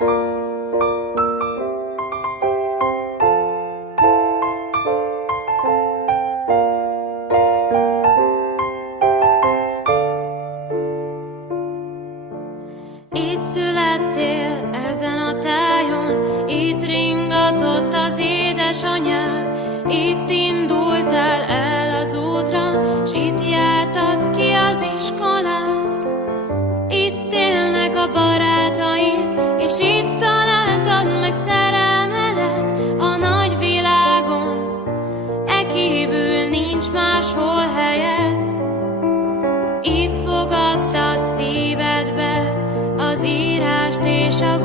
Itt születtél ezen a tájon, itt ringatott az édesanyád, itt indultál el az útra, s itt jártad ki az iskolát. Itt élnek a barátaid, és itt találtad meg szerelmedet a nagy világon, e kívül nincs máshol helyed. Itt fogadtad szívedbe az írást és a